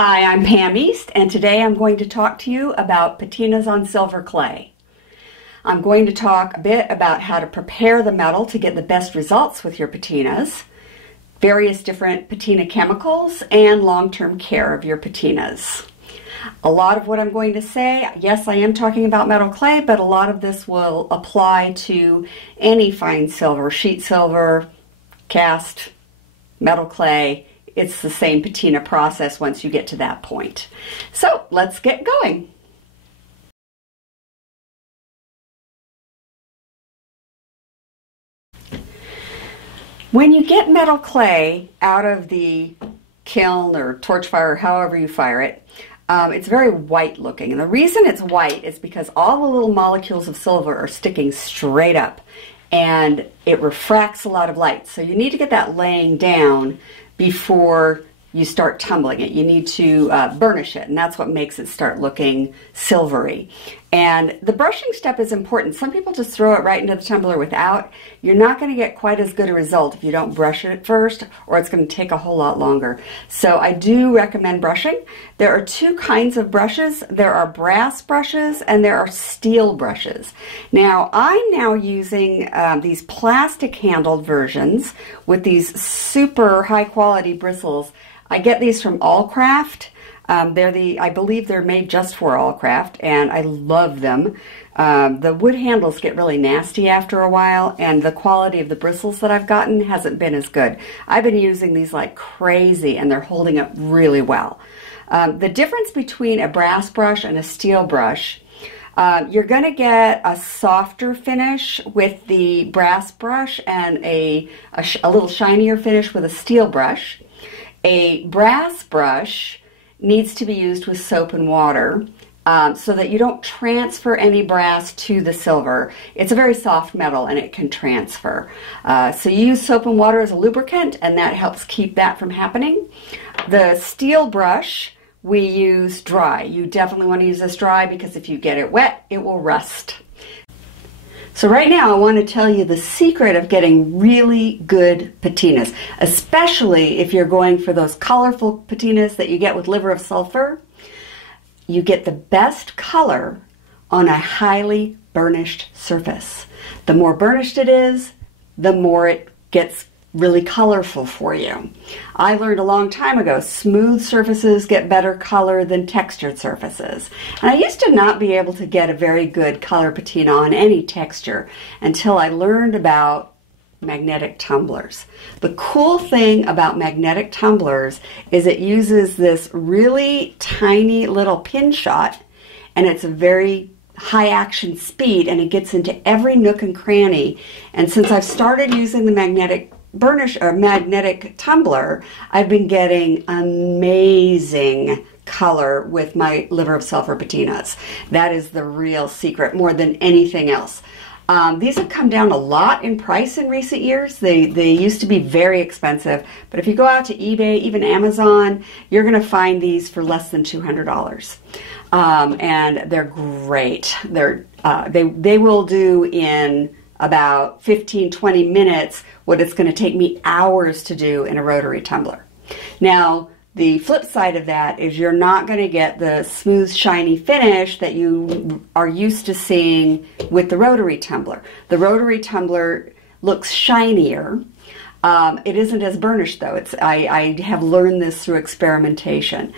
Hi, I'm Pam East, and today I'm going to talk to you about patinas on silver clay. I'm going to talk a bit about how to prepare the metal to get the best results with your patinas, various different patina chemicals, and long-term care of your patinas. A lot of what I'm going to say, yes, I am talking about metal clay, but a lot of this will apply to any fine silver, sheet silver, cast, metal clay. It's the same patina process once you get to that point. So let's get going. When you get metal clay out of the kiln or torch fire, however you fire it, it's very white looking. And the reason it's white is because all the little molecules of silver are sticking straight up and it refracts a lot of light. So you need to get that laying down before you start tumbling it. You need to burnish it, and that's what makes it start looking silvery. And the brushing step is important. Some people just throw it right into the tumbler without. You're not going to get quite as good a result if you don't brush it first, or it's going to take a whole lot longer. So I do recommend brushing. There are two kinds of brushes. There are brass brushes and there are steel brushes. Now I'm now using these plastic handled versions with these super high quality bristles. I get these from Allcraft. I believe they're made just for Allcraft, and I love them. The wood handles get really nasty after a while, and the quality of the bristles that I've gotten hasn't been as good. I've been using these like crazy, and they're holding up really well. The difference between a brass brush and a steel brush, you're going to get a softer finish with the brass brush and a little shinier finish with a steel brush. A brass brush needs to be used with soap and water so that you don't transfer any brass to the silver. It's a very soft metal and it can transfer. So you use soap and water as a lubricant, and that helps keep that from happening. The steel brush we use dry. You definitely want to use this dry because if you get it wet, it will rust. So right now I want to tell you the secret of getting really good patinas, especially if you're going for those colorful patinas that you get with liver of sulfur. You get the best color on a highly burnished surface. The more burnished it is, the more it gets really colorful for you. I learned a long time ago, smooth surfaces get better color than textured surfaces. And I used to not be able to get a very good color patina on any texture until I learned about magnetic tumblers. The cool thing about magnetic tumblers is it uses this really tiny little pin shot, and it's a very high action speed, and it gets into every nook and cranny. And since I've started using the magnetic tumbler, I've been getting amazing color with my liver of sulfur patinas. That is the real secret, more than anything else. These have come down a lot in price in recent years. They used to be very expensive, but if you go out to eBay, even Amazon, you're going to find these for less than $200. And they're great. They will do in about 15-20 minutes what it's going to take me hours to do in a rotary tumbler. Now, the flip side of that is you're not going to get the smooth, shiny finish that you are used to seeing with the rotary tumbler. The rotary tumbler looks shinier. It isn't as burnished though. I have learned this through experimentation.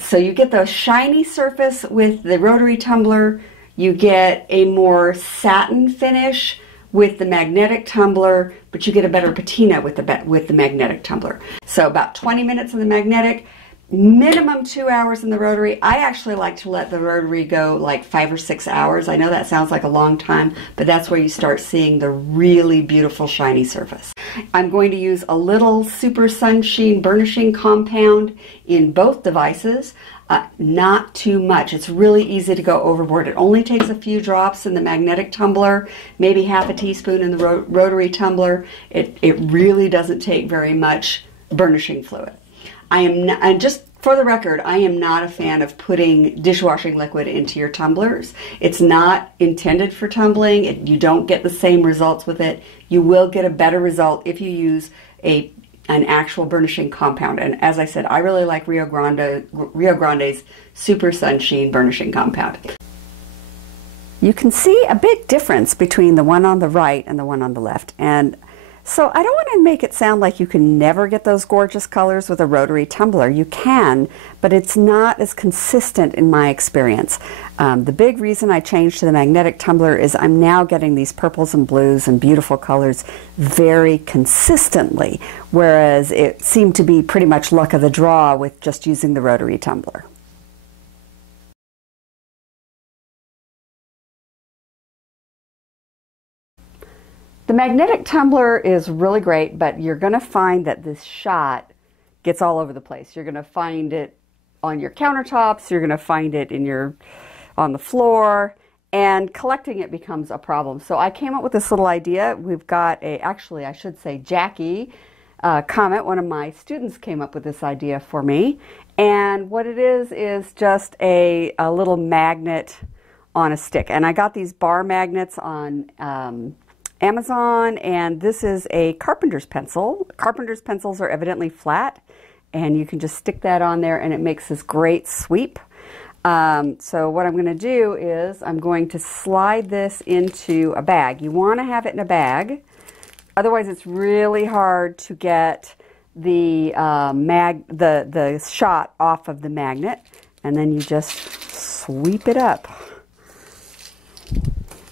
So you get the shiny surface with the rotary tumbler. You get a more satin finish with the magnetic tumbler, but you get a better patina with the magnetic tumbler. So about 20 minutes in the magnetic, minimum 2 hours in the rotary. I actually like to let the rotary go like 5 or 6 hours. I know that sounds like a long time, but that's where you start seeing the really beautiful shiny surface. I'm going to use a little Super Sunshine burnishing compound in both devices. Not too much. It's really easy to go overboard. It only takes a few drops in the magnetic tumbler, maybe half a teaspoon in the rotary tumbler. It really doesn't take very much burnishing fluid. And just for the record, I am not a fan of putting dishwashing liquid into your tumblers. It's not intended for tumbling. You don't get the same results with it. You will get a better result if you use a an actual burnishing compound. And as I said, I really like Rio Grande's Super Sunsheen burnishing compound. You can see a big difference between the one on the right and the one on the left. And so I don't want to make it sound like you can never get those gorgeous colors with a rotary tumbler. You can, but it's not as consistent in my experience. The big reason I changed to the magnetic tumbler is I'm now getting these purples and blues and beautiful colors very consistently, whereas it seemed to be pretty much luck of the draw with just using the rotary tumbler. The magnetic tumbler is really great, but you're going to find that this shot gets all over the place. You're going to find it on your countertops, you're going to find it on the floor, and collecting it becomes a problem. So I came up with this little idea. We've got actually I should say Jackie Comet, one of my students, came up with this idea for me. And what it is just a little magnet on a stick. And I got these bar magnets on Amazon, and this is a carpenter's pencil. Carpenter's pencils are evidently flat, and you can just stick that on there and it makes this great sweep. So what I'm going to do is I'm going to slide this into a bag. You want to have it in a bag, otherwise it's really hard to get the shot off of the magnet, and then you just sweep it up.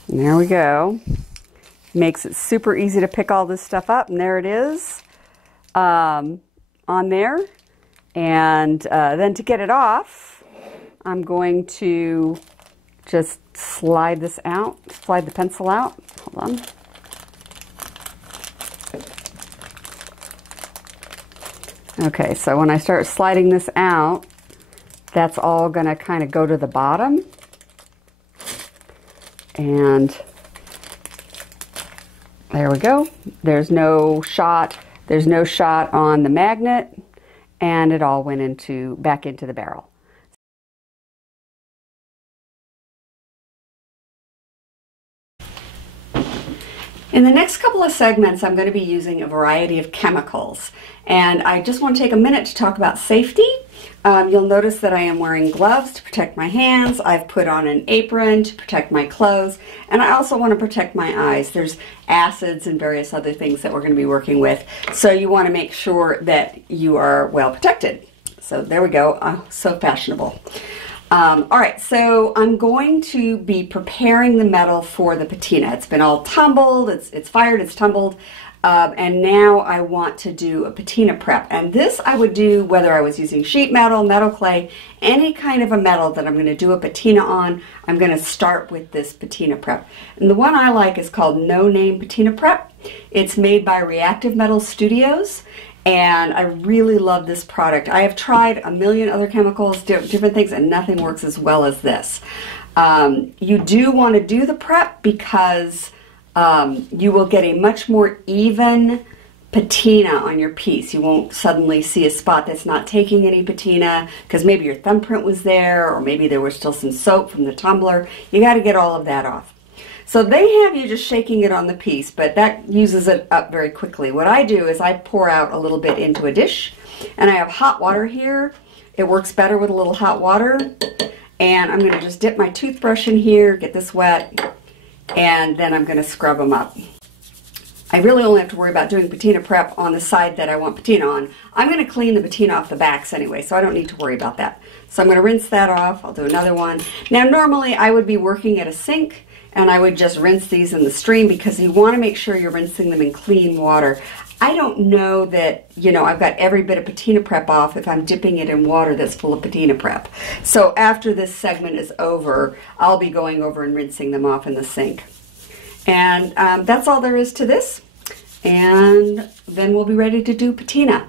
And there we go. Makes it super easy to pick all this stuff up, and there it is on there. And then to get it off, I'm going to just slide this out, slide the pencil out. Hold on. Okay, so when I start sliding this out, that's all going to kind of go to the bottom. And there we go. There's no shot on the magnet, and it all went back into the barrel. In the next couple of segments, I'm going to be using a variety of chemicals, and I just want to take a minute to talk about safety. You'll notice that I am wearing gloves to protect my hands. I've put on an apron to protect my clothes, and I also want to protect my eyes. There's acids and various other things that we're going to be working with, so you want to make sure that you are well protected. So there we go. Oh, so fashionable. All right, so I'm going to be preparing the metal for the patina. It's been all tumbled, it's fired, it's tumbled, and now I want to do a patina prep. And this I would do whether I was using sheet metal, metal clay, any kind of a metal that I'm going to do a patina on. I'm going to start with this patina prep. And the one I like is called No Name Patina Prep. It's made by Reactive Metal Studios. And I really love this product. I have tried a million other chemicals, different things, and nothing works as well as this. You do want to do the prep because you will get a much more even patina on your piece. You won't suddenly see a spot that's not taking any patina because maybe your thumbprint was there, or maybe there was still some soap from the tumbler. You got to get all of that off. So they have you just shaking it on the piece, but that uses it up very quickly. What I do is I pour out a little bit into a dish, and I have hot water here. It works better with a little hot water. And I'm going to just dip my toothbrush in here, get this wet, and then I'm going to scrub them up. I really only have to worry about doing patina prep on the side that I want patina on. I'm going to clean the patina off the backs anyway, so I don't need to worry about that. So I'm going to rinse that off. I'll do another one. Now normally I would be working at a sink, and I would just rinse these in the stream because you want to make sure you're rinsing them in clean water. I don't know that, I've got every bit of patina prep off if I'm dipping it in water that's full of patina prep. So after this segment is over, I'll be going over and rinsing them off in the sink. And that's all there is to this. And then we'll be ready to do patina.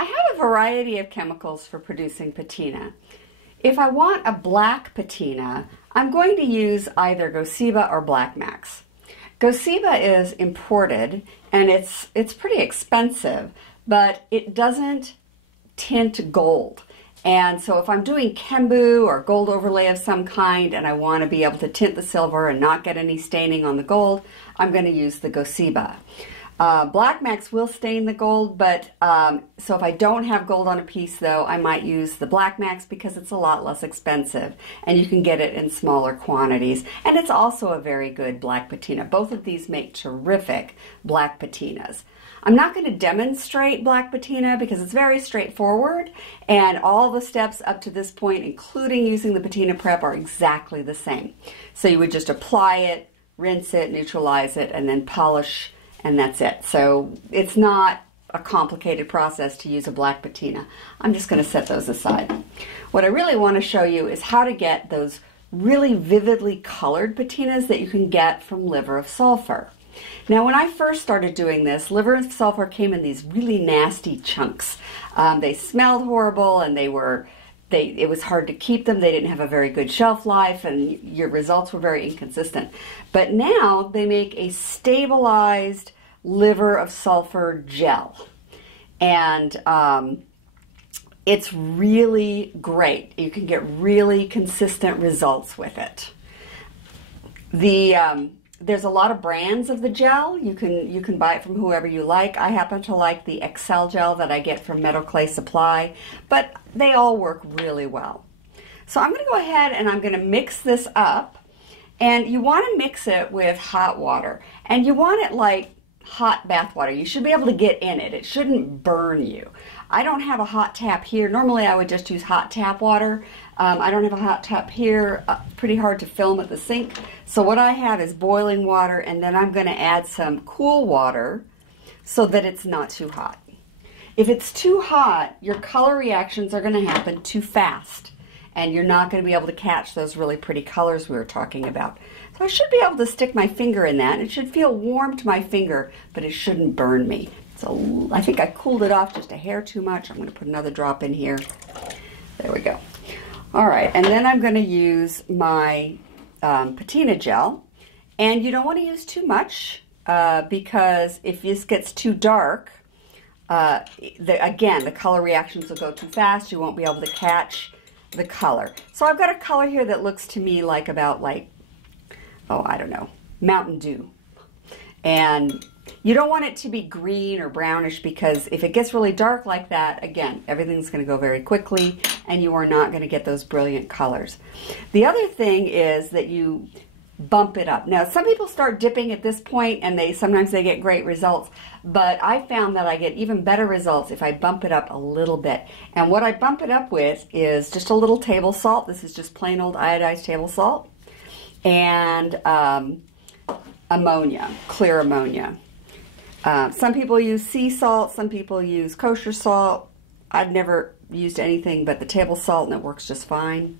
I have a variety of chemicals for producing patina. If I want a black patina, I'm going to use either Gosiba or Black Max. Gosiba is imported, and it's pretty expensive, but it doesn't tint gold. And so if I'm doing Kembu or gold overlay of some kind and I want to be able to tint the silver and not get any staining on the gold, I'm going to use the Gosiba. Black Max will stain the gold, but so if I don't have gold on a piece though, I might use the Black Max because it's a lot less expensive and you can get it in smaller quantities. And it's also a very good black patina. Both of these make terrific black patinas. I'm not going to demonstrate black patina because it's very straightforward and all the steps up to this point, including using the Patina Prep, are exactly the same. So you would just apply it, rinse it, neutralize it, and then polish, and that's it. So it's not a complicated process to use a black patina. I'm just going to set those aside. What I really want to show you is how to get those really vividly colored patinas that you can get from liver of sulfur. Now, when I first started doing this, liver of sulfur came in these really nasty chunks. They smelled horrible, and it was hard to keep them. They didn't have a very good shelf life, and your results were very inconsistent. But now they make a stabilized liver of sulfur gel, and it's really great. You can get really consistent results with it. There's a lot of brands of the gel. You can buy it from whoever you like. I happen to like the Excel gel that I get from Metal Clay Supply, but they all work really well. So I'm going to go ahead and I'm going to mix this up, and you want to mix it with hot water, and you want it like hot bath water. You should be able to get in it. It shouldn't burn you. I don't have a hot tap here. Normally I would just use hot tap water. I don't have a hot tap here. Pretty hard to film at the sink. So what I have is boiling water, and then I'm going to add some cool water so that it's not too hot. If it's too hot, your color reactions are going to happen too fast, and you're not going to be able to catch those really pretty colors we were talking about. So I should be able to stick my finger in that. It should feel warm to my finger, but it shouldn't burn me. So I think I cooled it off just a hair too much. I'm going to put another drop in here. There we go. All right, and then I'm going to use my patina gel. And you don't want to use too much because if this gets too dark, again, the color reactions will go too fast. You won't be able to catch the color. So I've got a color here that looks to me like oh, I don't know, Mountain Dew. And you don't want it to be green or brownish because if it gets really dark like that, again, everything's going to go very quickly and you are not going to get those brilliant colors. The other thing is that you bump it up. Now, some people start dipping at this point and sometimes they get great results, but I found that I get even better results if I bump it up a little bit. And what I bump it up with is just a little table salt. This is just plain old iodized table salt. And ammonia, clear ammonia. Some people use sea salt, some people use kosher salt. I've never used anything but the table salt, and it works just fine.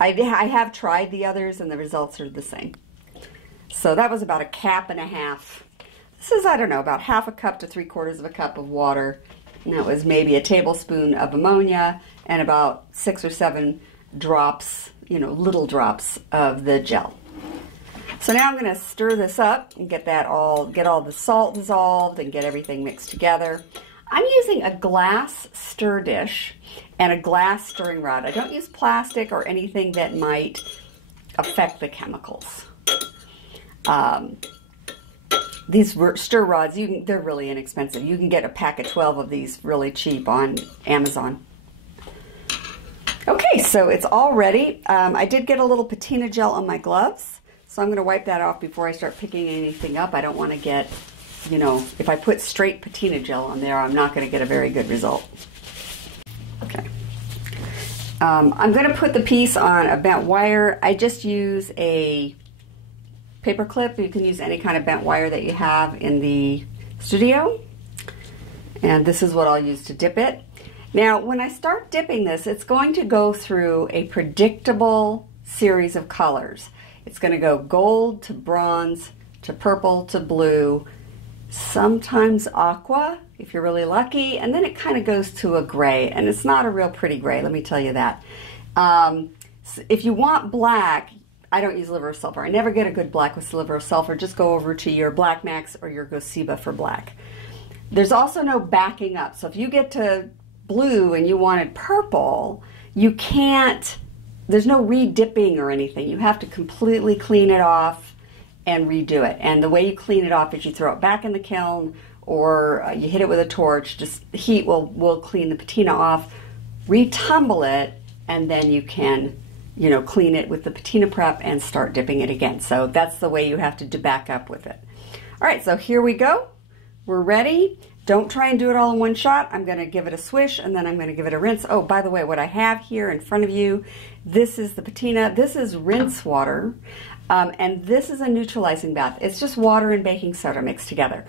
I have tried the others, and the results are the same. So that was about a cup and a half. This is, I don't know, about half a cup to 3/4 of a cup of water. And that was maybe a tablespoon of ammonia and about 6 or 7 drops, little drops of the gel. So now I'm going to stir this up and get all the salt dissolved and get everything mixed together. I'm using a glass stir dish and a glass stirring rod. I don't use plastic or anything that might affect the chemicals. These stir rods, they're really inexpensive. You can get a pack of 12 of these really cheap on Amazon. Okay, so it's all ready. I did get a little patina gel on my gloves, so I'm going to wipe that off before I start picking anything up. I don't want to get, if I put straight patina gel on there, I'm not going to get a very good result. Okay. I'm going to put the piece on a bent wire. I just use a paper clip. You can use any kind of bent wire that you have in the studio. And this is what I'll use to dip it. Now, when I start dipping this, it's going to go through a predictable series of colors. It's going to go gold to bronze to purple to blue, sometimes aqua if you're really lucky, and then it kind of goes to a gray, and it's not a real pretty gray, let me tell you that. If you want black, I don't use liver of sulfur. I never get a good black with liver of sulfur. Just go over to your Black Max or your Gosiba for black. There's also no backing up, so if you get to blue and you wanted purple, you can't, there's no re-dipping or anything. You have to completely clean it off and redo it. And the way you clean it off is you throw it back in the kiln, or you hit it with a torch. Just heat will clean the patina off, retumble it, and then you can, you know, clean it with the Patina Prep and start dipping it again. So that's the way you have to do back up with it. All right, so here we go. We're ready. Don't try and do it all in one shot. I'm going to give it a swish and then I'm going to give it a rinse. Oh, by the way, what I have here in front of you, this is the patina. This is rinse water, and this is a neutralizing bath. It's just water and baking soda mixed together.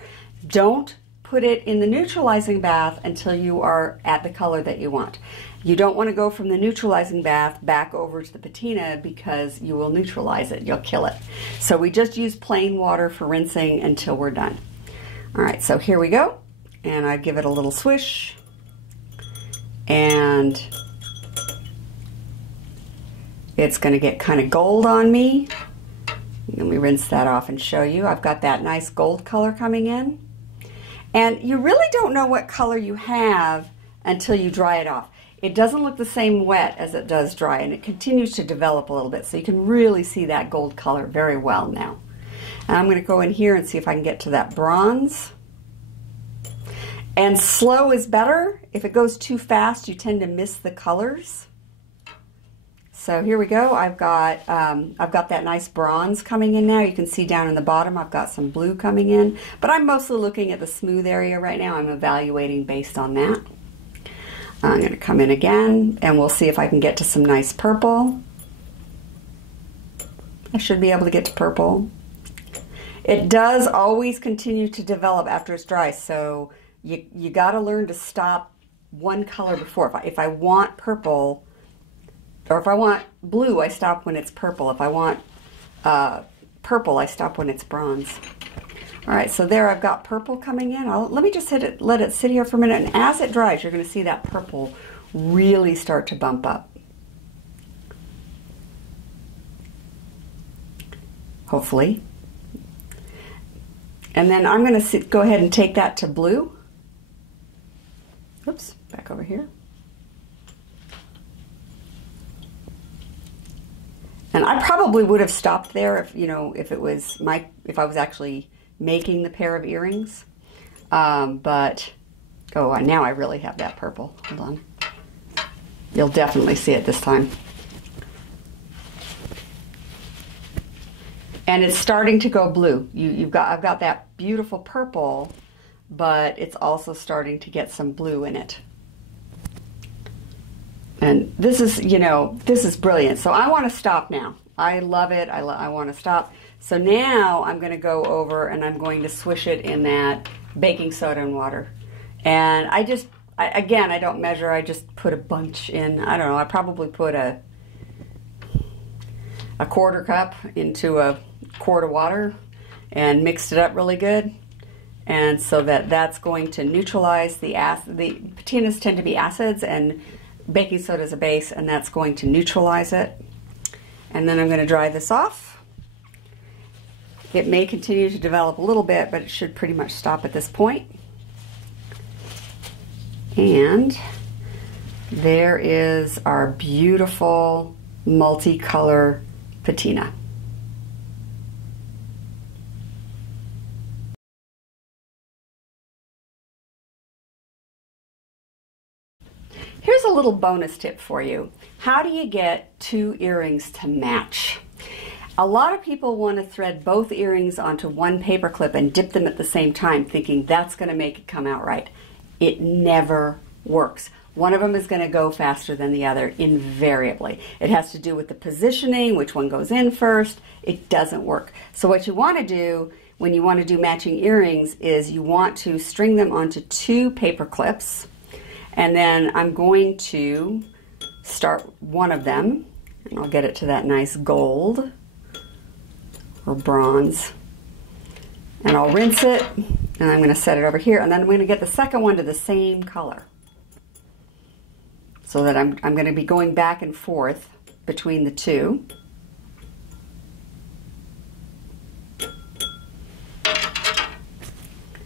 Don't put it in the neutralizing bath until you are at the color that you want. You don't want to go from the neutralizing bath back over to the patina because you will neutralize it. You'll kill it. So we just use plain water for rinsing until we're done. All right, so here we go. And I give it a little swish. And it's going to get kind of gold on me. Let me rinse that off and show you. I've got that nice gold color coming in. And you really don't know what color you have until you dry it off. It doesn't look the same wet as it does dry, and it continues to develop a little bit, so you can really see that gold color very well now. And I'm going to go in here and see if I can get to that bronze. And slow is better. If it goes too fast, you tend to miss the colors. So here we go. I've got that nice bronze coming in now. You can see down in the bottom I've got some blue coming in, but I'm mostly looking at the smooth area right now. I'm evaluating based on that. I'm going to come in again and we'll see if I can get to some nice purple. I should be able to get to purple. It does always continue to develop after it's dry, so you got to learn to stop one color before. If I want purple, or if I want blue, I stop when it's purple. If I want purple, I stop when it's bronze. All right, so there I've got purple coming in. Let me just let it sit here for a minute, and as it dries, you're going to see that purple really start to bump up. Hopefully. And then I'm going to go ahead and take that to blue. Oops, back over here. And I probably would have stopped there if, you know, if I was actually making the pair of earrings. But, oh, now I really have that purple. Hold on. You'll definitely see it this time. And it's starting to go blue. I've got that beautiful purple, but it's also starting to get some blue in it. And this is, you know, this is brilliant. So I want to stop now. I love it. I want to stop. So now I'm going to go over and I'm going to swish it in that baking soda and water. And again, I don't measure. I just put a bunch in. I don't know. I probably put a quarter cup into a quart of water and mixed it up really good. And so that's going to neutralize the acid. The patinas tend to be acids, and baking soda is a base, and that's going to neutralize it. And then I'm going to dry this off. It may continue to develop a little bit, but it should pretty much stop at this point. And there is our beautiful multicolor patina. Here's a little bonus tip for you. How do you get two earrings to match? A lot of people want to thread both earrings onto one paper clip and dip them at the same time, thinking that's going to make it come out right. It never works. One of them is going to go faster than the other, invariably. It has to do with the positioning, which one goes in first. It doesn't work. So what you want to do when you want to do matching earrings is you want to string them onto two paper clips. And then I'm going to start one of them, and I'll get it to that nice gold or bronze. And I'll rinse it, and I'm going to set it over here, and then I'm going to get the second one to the same color. So that I'm going to be going back and forth between the two.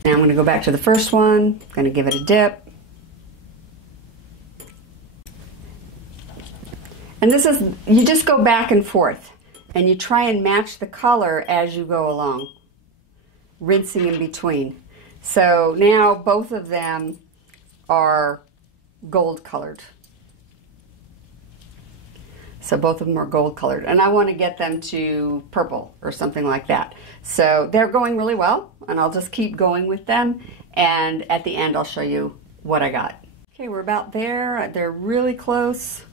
Now I'm going to go back to the first one, I'm going to give it a dip. And this is, you just go back and forth and you try and match the color as you go along, rinsing in between. So now both of them are gold colored. So both of them are gold colored, and I want to get them to purple or something like that. So they're going really well, and I'll just keep going with them, and at the end I'll show you what I got. Okay, we're about there. They're really close.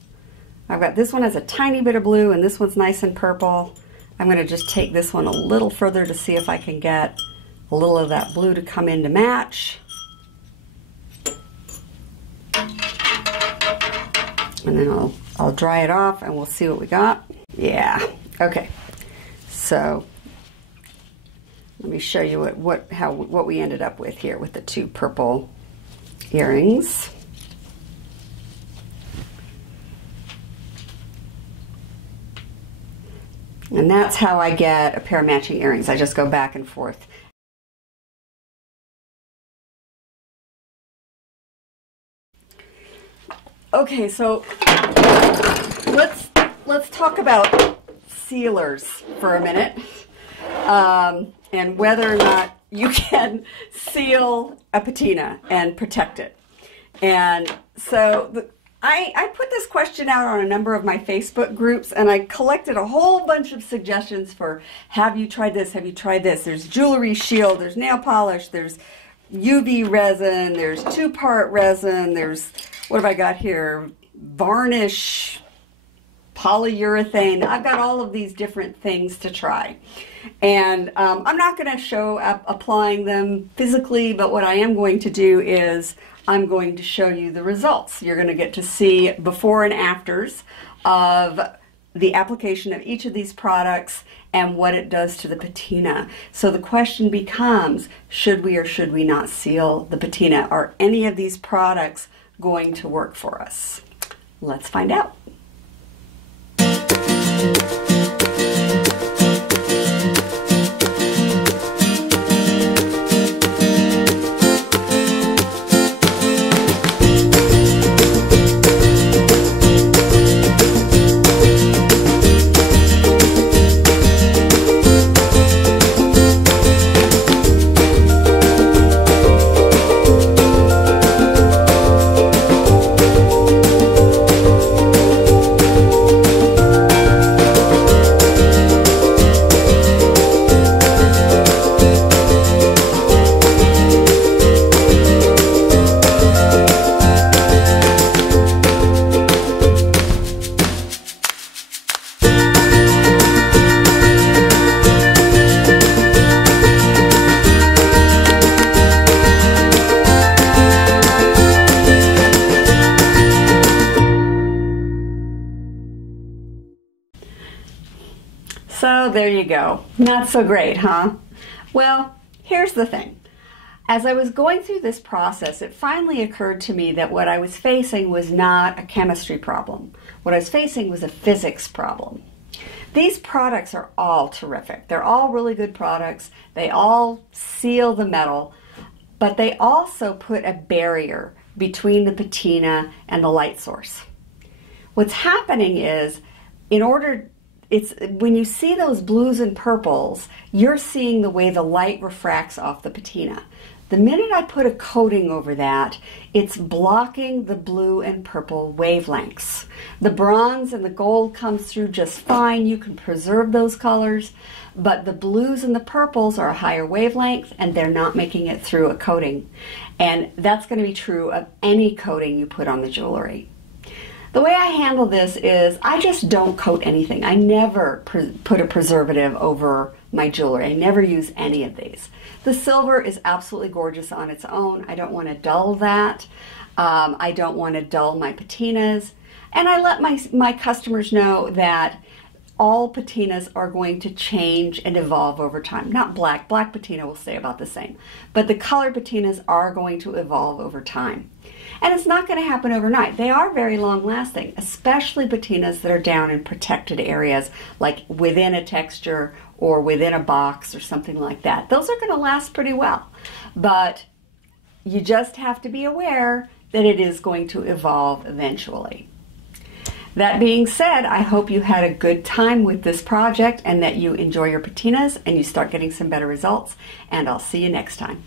I've got this one has a tiny bit of blue, and this one's nice and purple. I'm going to just take this one a little further to see if I can get a little of that blue to come in to match. And then I'll dry it off and we'll see what we got. Yeah, okay. So let me show you what we ended up with here with the two purple earrings. And that's how I get a pair of matching earrings. I just go back and forth. Okay, so let's talk about sealers for a minute, and whether or not you can seal a patina and protect it. And so I put this question out on a number of my Facebook groups, and I collected a whole bunch of suggestions for, have you tried this, have you tried this? There's jewelry shield, there's nail polish, there's UV resin, there's two-part resin, there's, what have I got here? Varnish, polyurethane. I've got all of these different things to try. And I'm not going to show applying them physically, but what I am going to do is I'm going to show you the results. You're going to get to see before and afters of the application of each of these products and what it does to the patina. So the question becomes, should we or should we not seal the patina? Are any of these products going to work for us? Let's find out. So there you go. Not so great, huh? Well, here's the thing. As I was going through this process, it finally occurred to me that what I was facing was not a chemistry problem. What I was facing was a physics problem. These products are all terrific. They're all really good products. They all seal the metal, but they also put a barrier between the patina and the light source. What's happening is, when you see those blues and purples, you're seeing the way the light refracts off the patina. The minute I put a coating over that, it's blocking the blue and purple wavelengths. The bronze and the gold comes through just fine. You can preserve those colors, but the blues and the purples are a higher wavelength and they're not making it through a coating. And that's going to be true of any coating you put on the jewelry. The way I handle this is I just don't coat anything. I never put a preservative over my jewelry. I never use any of these. The silver is absolutely gorgeous on its own. I don't want to dull that. I don't want to dull my patinas. And I let my customers know that all patinas are going to change and evolve over time. Not black. Black patina will stay about the same. But the colored patinas are going to evolve over time. And it's not going to happen overnight. They are very long lasting, especially patinas that are down in protected areas, like within a texture or within a box or something like that. Those are going to last pretty well. But you just have to be aware that it is going to evolve eventually. That being said, I hope you had a good time with this project and that you enjoy your patinas and you start getting some better results. And I'll see you next time.